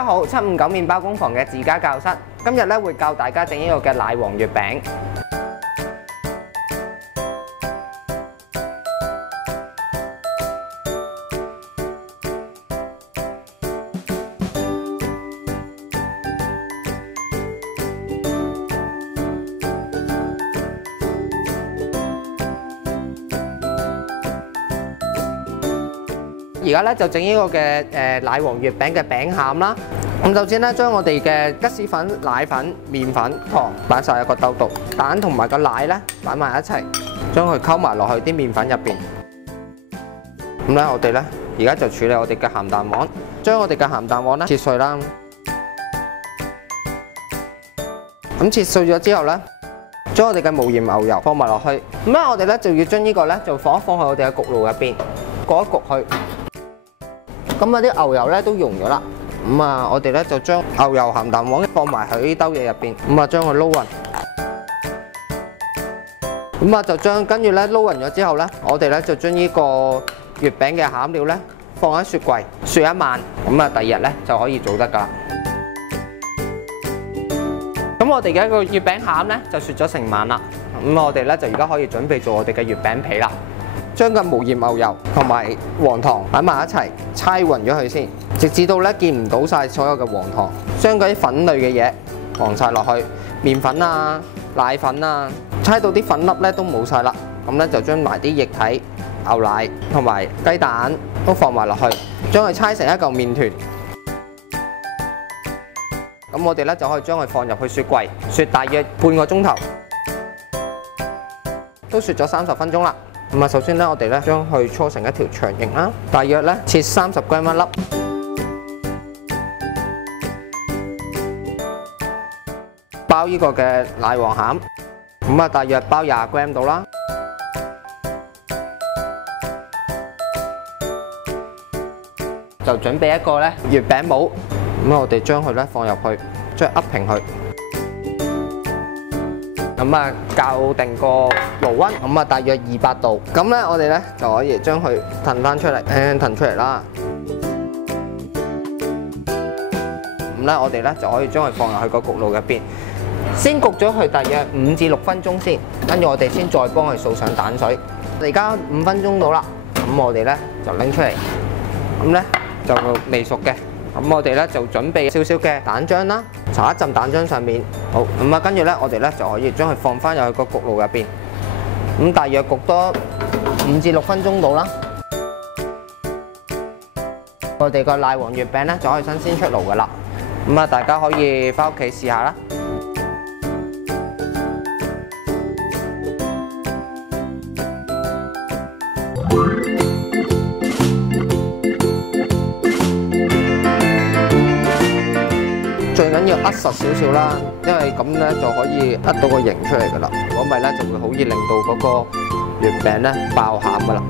家好，759麵包工房嘅自家教室，今日咧會教大家整呢個嘅奶黃月餅。而家咧就整呢個嘅奶黃月餅嘅餅餡啦。咁首先咧，將我哋嘅吉士粉、奶粉、麵粉、糖擺晒喺個兜度，蛋同埋個奶咧擺埋一齊，將佢溝埋落去啲麵粉入邊。咁咧，我哋咧而家就處理我哋嘅鹹蛋黃，將我哋嘅鹹蛋黃咧切碎啦。咁切碎咗之後咧，將我哋嘅無鹽牛油放埋落去。咁咧，我哋咧就要將呢個咧就放一放去我哋嘅焗爐入邊，焗一焗佢。咁啊啲牛油咧都溶咗啦。咁啊，我哋咧就將牛油鹹蛋黃放埋喺兜嘢入邊，咁啊將佢撈勻。咁啊就跟住咧撈勻咗之後咧，我哋咧就將呢個月餅嘅餡料咧放喺雪櫃雪一晚，咁啊第二日咧就可以做得㗎啦。咁我哋嘅一個月餅餡咧就雪咗成晚啦。咁我哋咧就而家可以準備做我哋嘅月餅皮啦。將個無鹽牛油同埋黃糖擺埋一齊，搓勻咗佢先，直至到咧見唔到晒所有嘅黃糖。將嗰啲粉類嘅嘢放晒落去，麵粉啊、奶粉啊，搓到啲粉粒咧都冇晒啦。咁咧就將埋啲液體、牛奶同埋雞蛋都放埋落去，將佢搓成一嚿麵團。咁我哋咧就可以將佢放入去雪櫃，雪大約半個鐘頭，都雪咗30分鐘啦。咁啊，首先咧，我哋咧將佢搓成一條長形啦，大約咧切30g一粒。包呢個嘅奶黃餡，咁啊大約包20g到啦。就準備一個咧月餅模，咁我哋將佢咧放入去，將佢噏平佢。咁啊，校定個爐溫，咁啊大約200度。咁咧，我哋咧就可以將佢騰翻出嚟，騰出嚟啦。咁咧，我哋咧就可以將佢放入去個焗爐入邊，先焗咗佢大約5至6分鐘先，跟住我哋先再幫佢掃上蛋水。而家5分鐘到啦，咁我哋咧就拎出嚟，咁咧就未熟嘅。咁我哋咧就準備少少嘅蛋漿啦，搽一浸蛋漿上面。好，咁啊跟住咧，我哋咧就可以將佢放翻入去個焗爐入邊。咁大約焗多5至6分鐘到啦。我哋個奶黃月餅咧就可以新鮮出爐噶啦。咁啊，大家可以翻屋企試下啦。最緊要扼實少少啦，因為咁咧就可以扼到個形出嚟噶啦，如果唔係咧就會好易令到嗰個月餅咧爆餡噶啦。